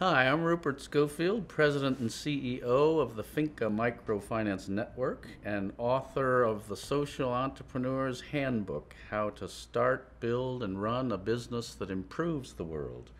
Hi, I'm Rupert Schofield, President and CEO of the FINCA Microfinance Network and author of the Social Entrepreneur's Handbook, How to Start, Build, and Run a Business That Improves the World.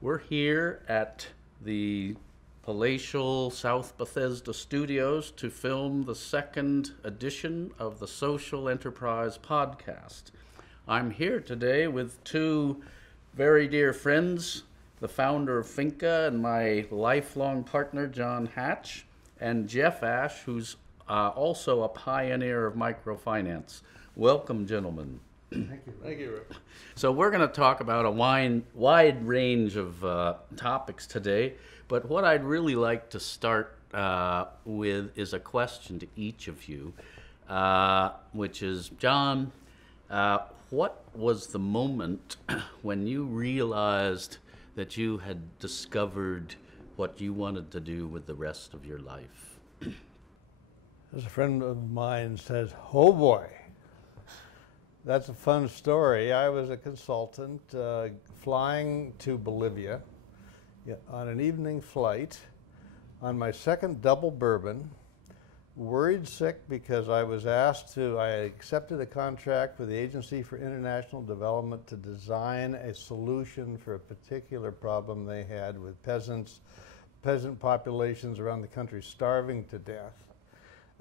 We're here at the palatial South Bethesda Studios to film the second edition of the Social Enterprise Podcast. I'm here today with two very dear friends, the founder of FINCA and my lifelong partner, John Hatch, and Jeff Ashe, who's also a pioneer of microfinance. Welcome, gentlemen. Thank you. Thank you, Rick. So we're going to talk about a wide range of topics today, but what I'd really like to start with is a question to each of you, which is, John, what was the moment when you realized that you had discovered what you wanted to do with the rest of your life? As a friend of mine says, oh boy, that's a fun story. I was a consultant flying to Bolivia on an evening flight on my second double bourbon, worried sick because I accepted a contract with the Agency for International Development to design a solution for a particular problem they had with peasant populations around the country starving to death.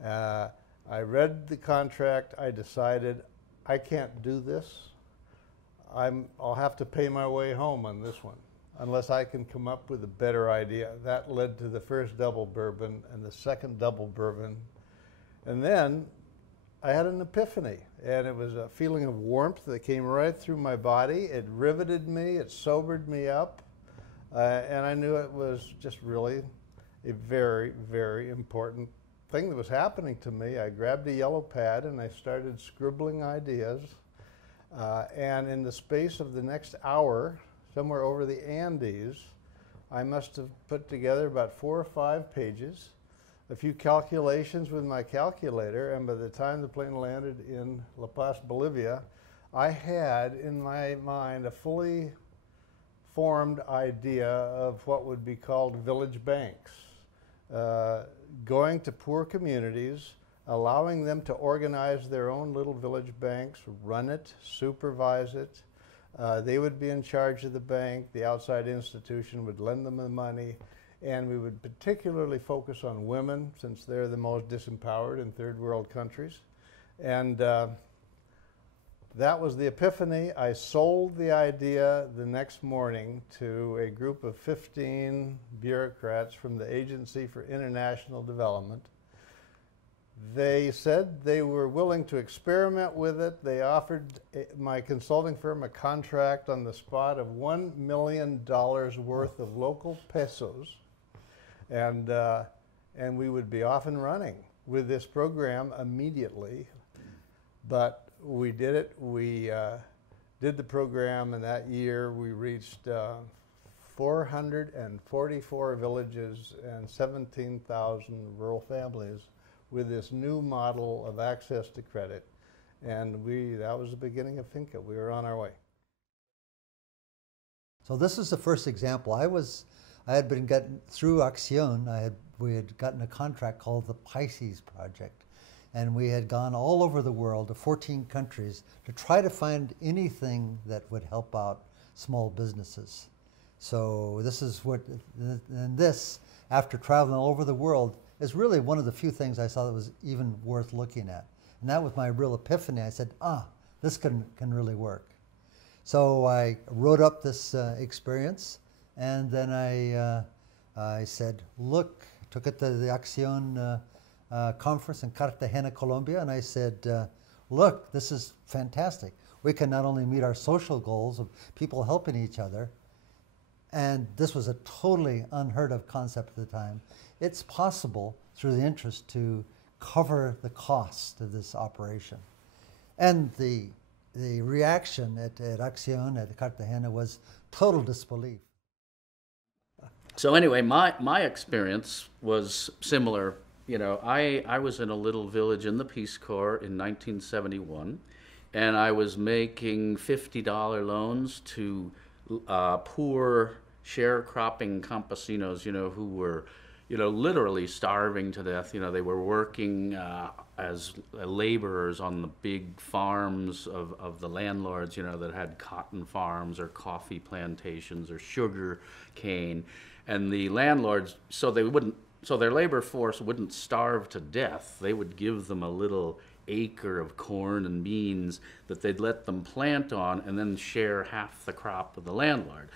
I read the contract. I decided I can't do this. I'll have to pay my way home on this one unless I can come up with a better idea. That led to the first double bourbon and the second double bourbon. And then I had an epiphany, and it was a feeling of warmth that came right through my body. It riveted me, it sobered me up, and I knew it was just really a very, very important thing that was happening to me. I grabbed a yellow pad and I started scribbling ideas, and in the space of the next hour, somewhere over the Andes, I must have put together about 4 or 5 pages, a few calculations with my calculator, and by the time the plane landed in La Paz, Bolivia, I had in my mind a fully formed idea of what would be called village banks, going to poor communities, allowing them to organize their own little village banks, run it, supervise it. They would be in charge of the bank, the outside institution would lend them the money, and we would particularly focus on women since they're the most disempowered in third world countries. And that was the epiphany. I sold the idea the next morning to a group of 15 bureaucrats from the Agency for International Development. They said they were willing to experiment with it. They offered my consulting firm a contract on the spot of $1 million worth of local pesos, and we would be off and running with this program immediately. But we did it. We did the program, and that year we reached 444 villages and 17,000 rural families with this new model of access to credit. And that was the beginning of FINCA. We were on our way. So this is the first example. I had been getting through Acción. We had gotten a contract called the Pisces Project, and we had gone all over the world to 14 countries to try to find anything that would help out small businesses. So this is after traveling all over the world, is really one of the few things I saw that was even worth looking at. And that was my real epiphany. I said, this can really work. So I wrote up this experience, and then I said, look, took it to the Acción conference in Cartagena, Colombia, and I said, look, this is fantastic. We can not only meet our social goals of people helping each other, and this was a totally unheard of concept at the time. It's possible through the interest to cover the cost of this operation. And the reaction at Acción, at Cartagena, was total disbelief. So anyway, my experience was similar. You know, I was in a little village in the Peace Corps in 1971, and I was making $50 loans to poor sharecropping campesinos, who were, literally starving to death. They were working as laborers on the big farms of the landlords, that had cotton farms or coffee plantations or sugar cane. And the landlords, so their labor force wouldn't starve to death. They would give them a little acre of corn and beans that they'd let them plant on and then share half the crop with the landlord.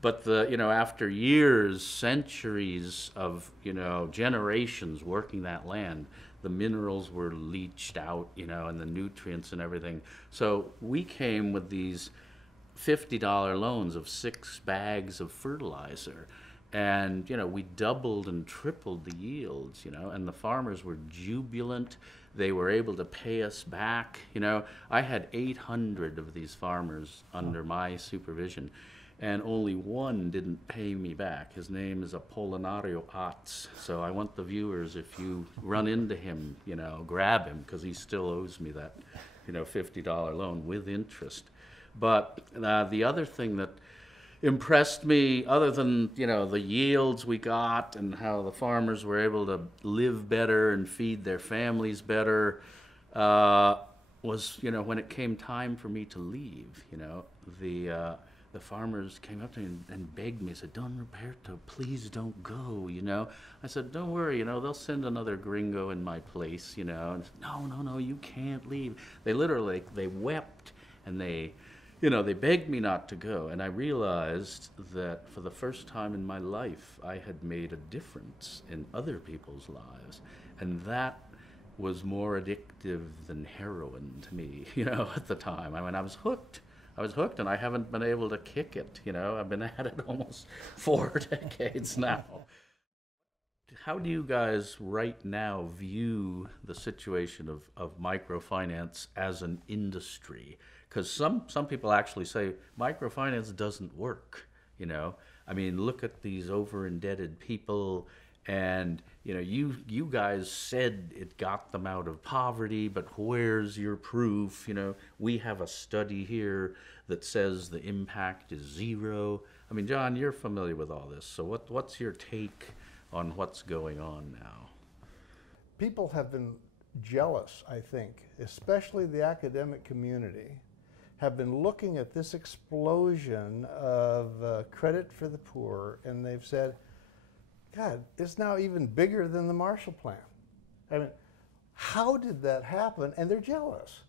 But after years, centuries of, generations working that land, the minerals were leached out, and the nutrients and everything. So we came with these $50 loans of 6 bags of fertilizer. And, we doubled and tripled the yields, and the farmers were jubilant. They were able to pay us back. I had 800 of these farmers under my supervision, and only one didn't pay me back. His name is Apollinario Atz. So I want the viewers, if you run into him, grab him, because he still owes me that, $50 loan with interest. But the other thing that impressed me, other than the yields we got and how the farmers were able to live better and feed their families better, was when it came time for me to leave. The farmers came up to me and begged me, said, "Don Roberto, please don't go." I said, "Don't worry, they'll send another gringo in my place." And said, no, you can't leave. They literally, they wept, and they begged me not to go. And I realized that for the first time in my life, I had made a difference in other people's lives. And that was more addictive than heroin to me, at the time. I mean, I was hooked, and I haven't been able to kick it. I've been at it almost 4 decades now. How do you guys right now view the situation of microfinance as an industry? Because some people actually say microfinance doesn't work. I mean, look at these over-indebted people, and you guys said it got them out of poverty, but where's your proof? We have a study here that says the impact is 0. I mean, John, you're familiar with all this, so what's your take on what's going on now? People have been jealous, I think, especially the academic community, have been looking at this explosion of credit for the poor, and they've said, God, it's now even bigger than the Marshall Plan. I mean, how did that happen? And they're jealous.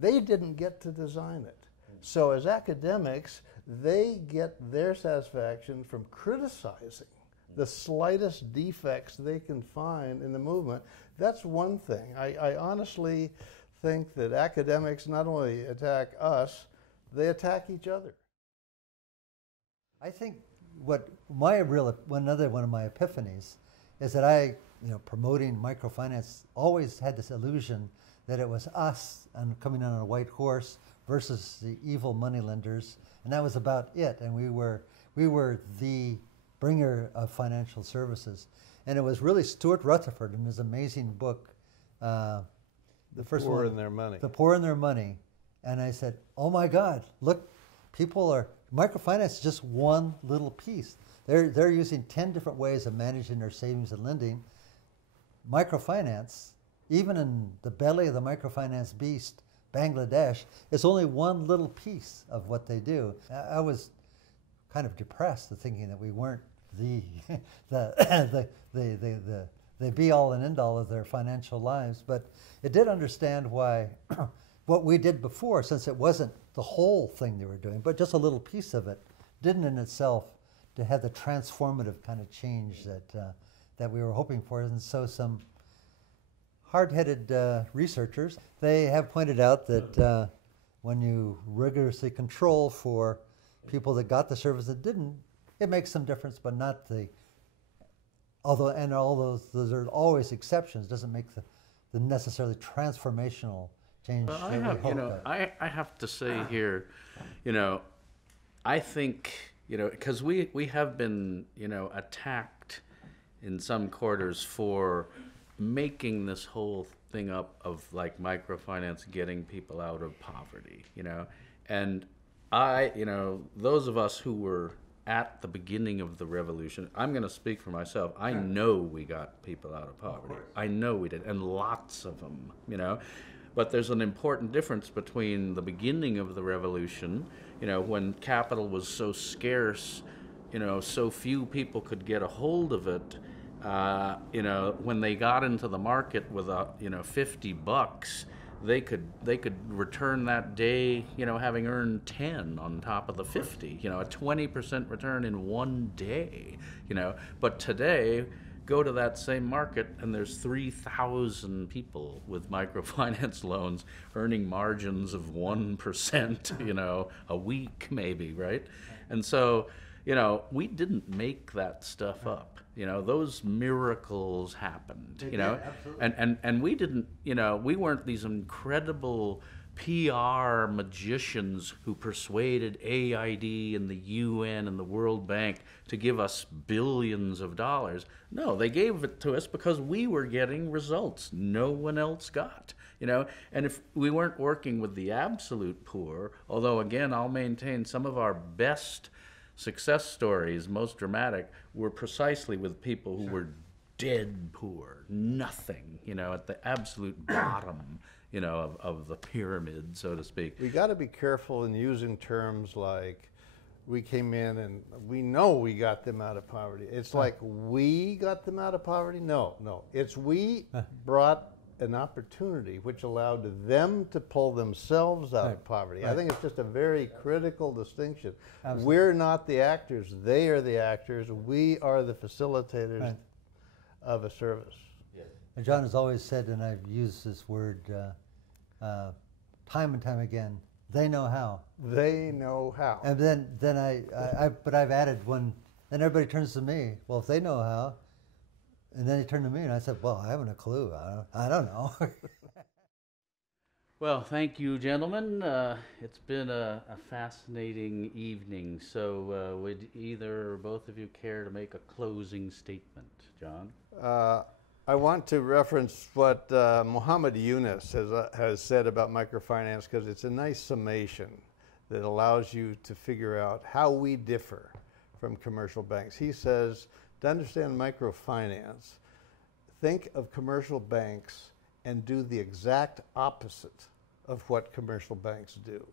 They didn't get to design it. So as academics, they get their satisfaction from criticizing the slightest defects they can find in the movement. That's one thing. I honestly think that academics not only attack us, they attack each other. I think another one of my epiphanies is that I, promoting microfinance, always had this illusion that it was us and coming on a white horse versus the evil moneylenders, and that was about it. And we were the bringer of financial services. And it was really Stuart Rutherford in his amazing book, The Poor and Their Money. The Poor and Their Money. And I said, oh my God, look, microfinance is just one little piece. They're using 10 different ways of managing their savings and lending. Microfinance, even in the belly of the microfinance beast, Bangladesh, is only one little piece of what they do. I was kind of depressed at thinking that we weren't the be-all and end-all of their financial lives, but it did understand why what we did before, since it wasn't the whole thing they were doing, but just a little piece of it, didn't in itself to have the transformative kind of change that we were hoping for. And so some hard-headed researchers, they have pointed out that when you rigorously control for people that got the service that didn't, it makes some difference, but not all those are always exceptions, doesn't make the necessarily transformational change. Well, I have to say here, I think, because we have been, attacked in some quarters for making this whole thing up of like microfinance getting people out of poverty, and those of us who were at the beginning of the revolution, I'm going to speak for myself. I know we got people out of poverty. I know we did, and lots of them, you know. But there's an important difference between the beginning of the revolution, you know, when capital was so scarce, you know, so few people could get a hold of it. You know, when they got into the market with $50, they could return that day, you know, having earned 10 on top of the 50, you know, a 20% return in one day, you know. But today, go to that same market and there's 3,000 people with microfinance loans earning margins of 1%, you know, a week maybe, right? And so, you know, we didn't make that stuff up. You know, those miracles happened, you know, and we didn't, you know, we weren't these incredible PR magicians who persuaded AID and the UN and the World Bank to give us billions of dollars. No, they gave it to us because we were getting results no one else got, you know. And if we weren't working with the absolute poor, although again, I'll maintain some of our best success stories, most dramatic, were precisely with people who were dead poor, nothing, you know, at the absolute bottom, you know, of the pyramid, so to speak. We got to be careful in using terms like we came in and we know we got them out of poverty. It's like we got them out of poverty? No. It's we brought an opportunity which allowed them to pull themselves out of poverty. I think it's just a very critical distinction. Absolutely. We're not the actors. They are the actors. We are the facilitators of a service. And John has always said, and I've used this word time and time again, they know how. They know how. And then but I've added one, then everybody turns to me, well, if they know how, and then he turned to me and I said, well, I haven't a clue. I don't know. Well, thank you, gentlemen. It's been a fascinating evening. So would either or both of you care to make a closing statement? John? I want to reference what Muhammad Yunus has said about microfinance because it's a nice summation that allows you to figure out how we differ from commercial banks. He says, to understand microfinance, think of commercial banks and do the exact opposite of what commercial banks do.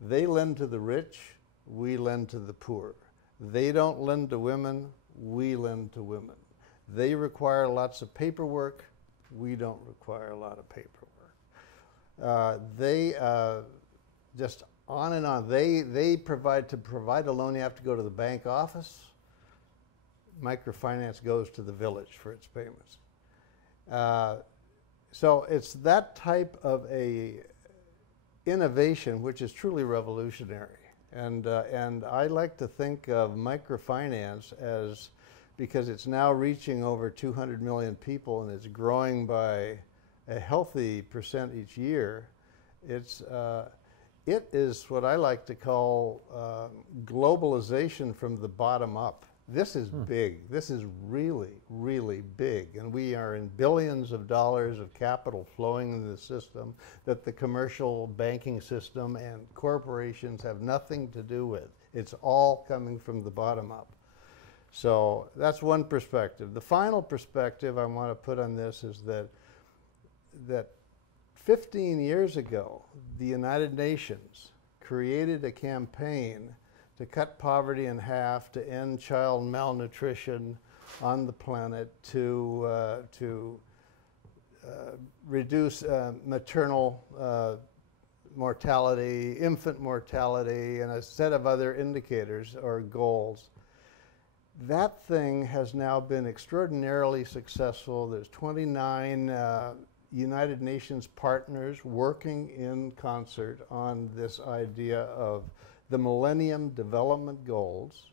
They lend to the rich, we lend to the poor. They don't lend to women, we lend to women. They require lots of paperwork, we don't require a lot of paperwork. Just on and on. To provide a loan, you have to go to the bank office. Microfinance goes to the village for its payments. So it's that type of a innovation which is truly revolutionary. And I like to think of microfinance as, because it's now reaching over 200 million people and it's growing by a healthy percent each year, it is what I like to call globalization from the bottom up. This is big. This is really, really big. And we are in billions of dollars of capital flowing into the system that the commercial banking system and corporations have nothing to do with. It's all coming from the bottom up. So that's one perspective. The final perspective I want to put on this is that 15 years ago, the United Nations created a campaign to cut poverty in half, to end child malnutrition on the planet, to reduce maternal mortality, infant mortality, and a set of other indicators or goals. That thing has now been extraordinarily successful. There's 29 United Nations partners working in concert on this idea of the Millennium Development Goals,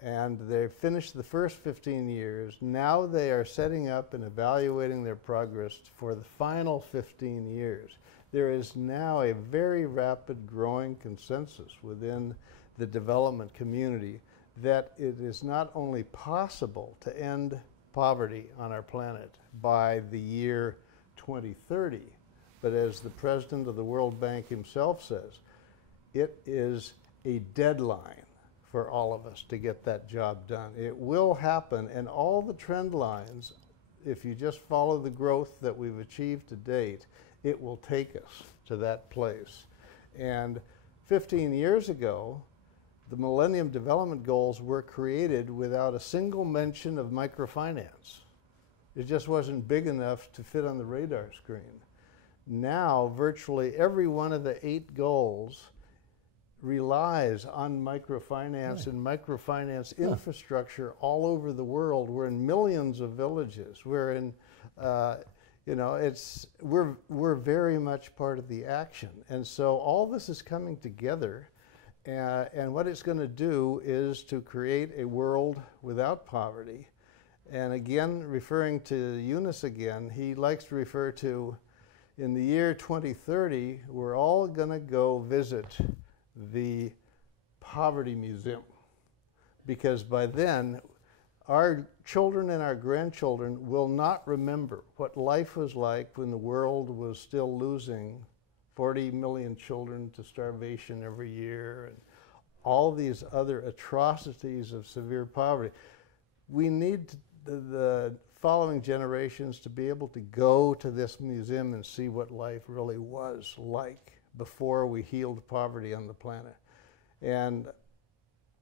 and they've finished the first 15 years. Now they are setting up and evaluating their progress for the final 15 years. There is now a very rapid growing consensus within the development community that it is not only possible to end poverty on our planet by the year 2030, but as the president of the World Bank himself says, it is a deadline for all of us to get that job done. It will happen, and all the trend lines, if you just follow the growth that we've achieved to date, it will take us to that place. And 15 years ago, the Millennium Development Goals were created without a single mention of microfinance. It just wasn't big enough to fit on the radar screen. Now, virtually every one of the 8 goals relies on microfinance and microfinance infrastructure all over the world. We're in millions of villages. We're in, you know, we're very much part of the action. And so all this is coming together, and what it's going to do is to create a world without poverty. And again, referring to Eunice again, he likes to refer to, in the year 2030, we're all going to go visit the Poverty Museum, because by then our children and our grandchildren will not remember what life was like when the world was still losing 40 million children to starvation every year and all these other atrocities of severe poverty. We need the following generations to be able to go to this museum and see what life really was like before we healed poverty on the planet. And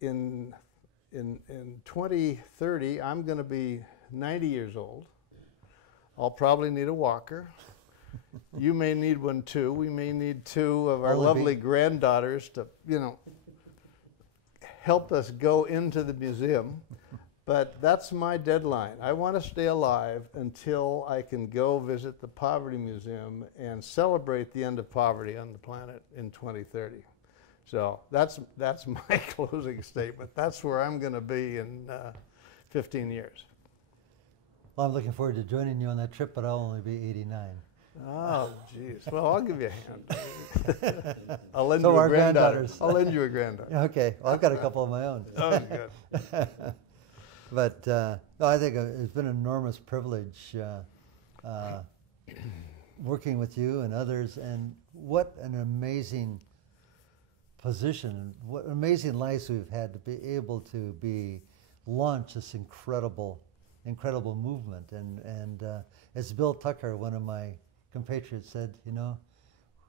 in 2030, I'm going to be 90 years old. I'll probably need a walker. You may need one too. We may need 2 of our lovely granddaughters to, you know, help us go into the museum. But that's my deadline. I want to stay alive until I can go visit the Poverty Museum and celebrate the end of poverty on the planet in 2030. So that's my closing statement. That's where I'm going to be in 15 years. Well, I'm looking forward to joining you on that trip, but I'll only be 89. Oh, geez. Well, I'll give you a hand. I'll lend So you a our granddaughter. granddaughters. I'll lend you a granddaughter. Okay, well, I've got a couple of my own. Oh, good. But no, I think it's been an enormous privilege working with you and others, and what an amazing position, what amazing lives we've had to be able to launch this incredible movement. And as Bill Tucker, one of my compatriots, said, you know,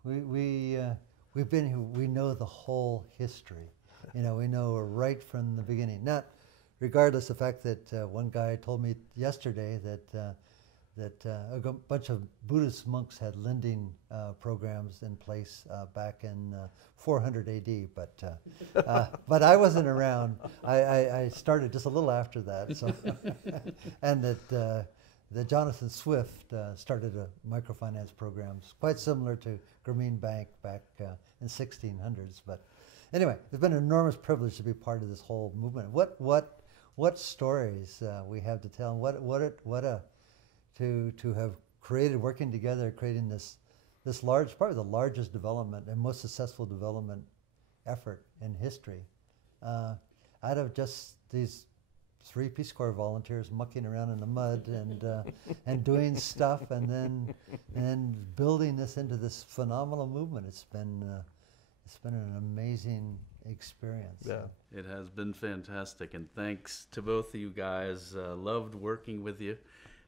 we've been here, we know the whole history. You know, we know right from the beginning. Not regardless of the fact that one guy told me yesterday that a bunch of Buddhist monks had lending programs in place back in 400 AD, but I wasn't around. I started just a little after that. So and that Jonathan Swift started a microfinance programs quite similar to Grameen Bank back in 1600s. But anyway, it's been an enormous privilege to be part of this whole movement. What stories we have to tell, and to have created, working together, creating this large, probably the largest development and most successful development effort in history, out of just these 3 Peace Corps volunteers mucking around in the mud and doing stuff, and then building this into this phenomenal movement. It's been an amazing experience. Yeah. It has been fantastic, and thanks to both of you guys. Loved working with you.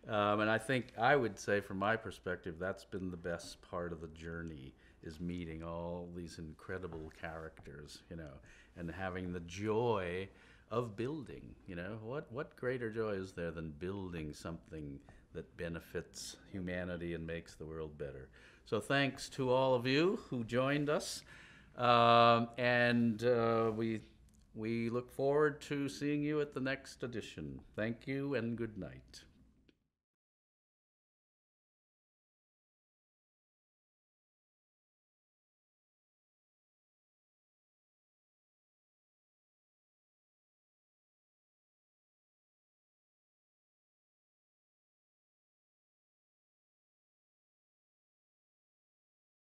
And I think I would say, from my perspective, that's been the best part of the journey, is meeting all these incredible characters, you know, and having the joy of building, you know. What greater joy is there than building something that benefits humanity and makes the world better? So thanks to all of you who joined us. And we look forward to seeing you at the next edition. Thank you and good night.